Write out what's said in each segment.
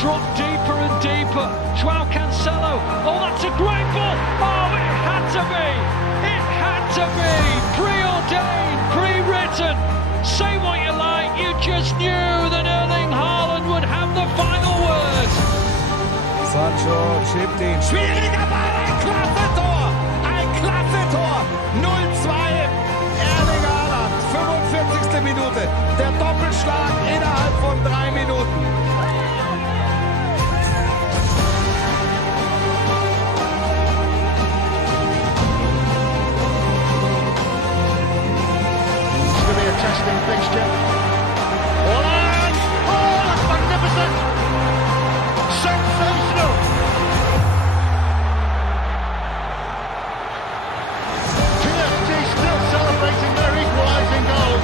drop deeper and deeper. Joao Cancelo. Oh, that's a great ball. Oh, it had to be. It had to be. Preordained, pre-written. Say what you like. You just knew that Erling Haaland would have the final word. Sancho schiebt ihn. Schwieriger Ball, ein klasse Tor. Ein klasse Tor. 0-2. Erling Haaland, 45. Minute. Der Doppelschlag innerhalb von 3 Minuten. Testing fixture. Haaland! Oh, that's magnificent! Sensational! PSG still celebrating their equalising goal.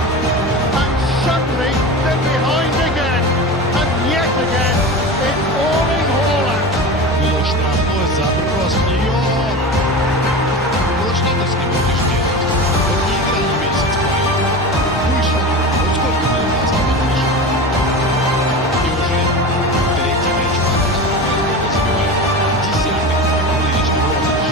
And suddenly they're behind again. And yet again, it's Erling Haaland. Было штрафной заброс в нее. Ну что ты с ним будешь делать? Он не играл месяц правильно. Вышел. Вот сколько на него осталось вышел. И уже третий мяч Возможно забивает. 10-й приличный розыгрыш.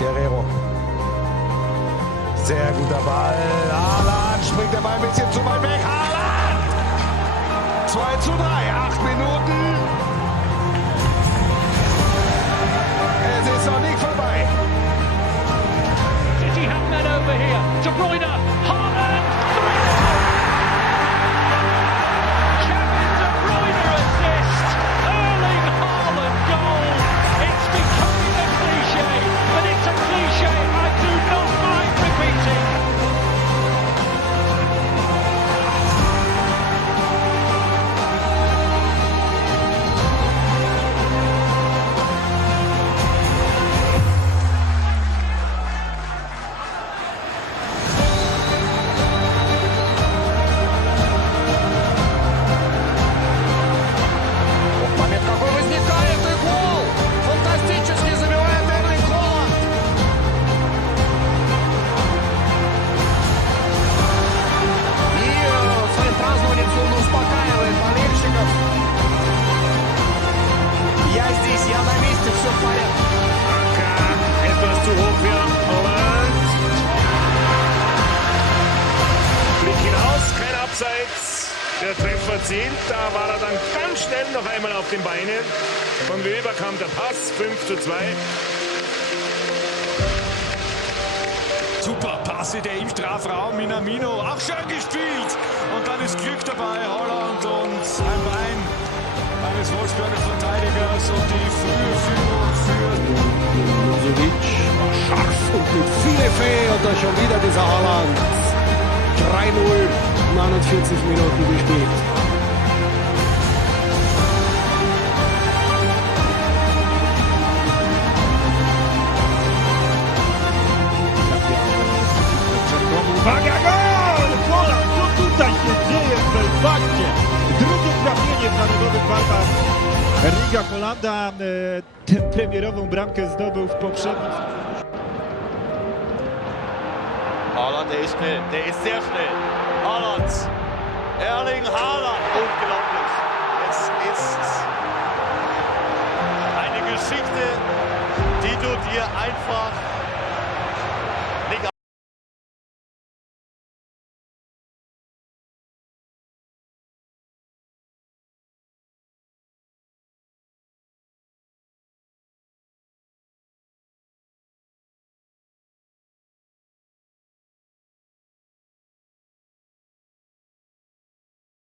Guerrero. Sehr guter Ball. Haaland springt der Ball ein bisschen zu weit weg. Haaland! 2:3, 8 Minuten. Es ist noch nicht vorbei. City have men over here. De Bruyne. Haaland. 3-0. Kevin De Bruyne assist. Erling Haaland goal. It's becoming a cliche, but it's a cliche I do not mind repeating. Момент какой возникает, и гол! Фантастически забивает Эрлинг Хааland! И своим празднованием словно успокаивает болельщиков. Я здесь, я на месте, все в порядке. Etwas zu hoch für Haaland. Blick hinaus, kein Abseits. Der Treffer zählt. Da war er dann ganz schnell noch einmal auf den Beinen. Von Weber kam der Pass, 5:2. Super Passidee im Strafraum, Minamino, auch schön gespielt. Und dann ist Glück dabei, Haaland und ein Bein eines Wolfsburger Verteidigers und die frühe Führung für Brozovic war scharf und mit viel Effet und da schon wieder dieser Haaland. 3:0, 49 Minuten gespielt. Uwaga, gol! Haaland, co tutaj się dzieje w Belfaście? Drugie trafienie w narodowych walkach Erlinga Haalanda. Tę premierową bramkę zdobył w poprzednim. Haaland, der ist schnell, der ist sehr schnell. Haaland, Erling Haaland, unglaublich. Es ist eine Geschichte, die du dir einfach